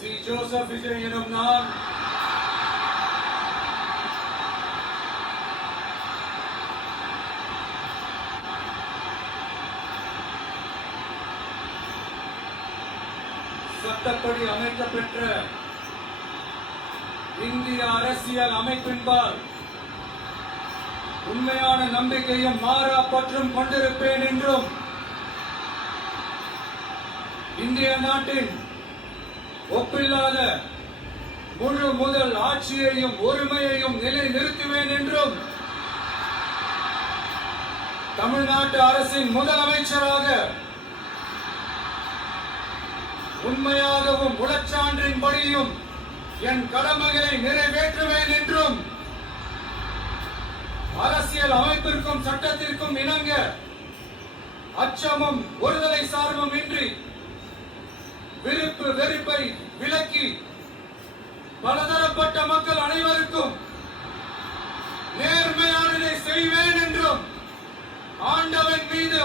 C Joseph Vijay எனும் நான் சட்டப்படி அமைக்கப்பெற்ற இந்திய அரசியல் அமைப்பின்பால் உண்மையான நம்பிக்கையும் மாறா பற்றும் கொண்டிருப்பேன் என்றும் இந்திய நாட்டின் ஒப்பில்லாத முழு முதல் ஆட்சியையும் ஒருமையையும் நிலைநிறுத்துவேன் என்றும் தமிழ்நாட்டு அரசின் முதலமைச்சராக உண்மையாகவும் உளச்சான்றின்படியும் என் கடமைகளை நிறைவேற்றுவேன் என்றும் அரசியல் அமைப்பிற்கும் சட்டத்திற்கும் இணங்க அச்சமும் ஒருதலை சார்பும் இன்றி விருப்பு வெறுப்பை விலக்கி பலதரப்பட்ட மக்கள் அனைவருக்கும் நேர்மையானதை செய்வேன் என்றும் ஆண்டவன் மீது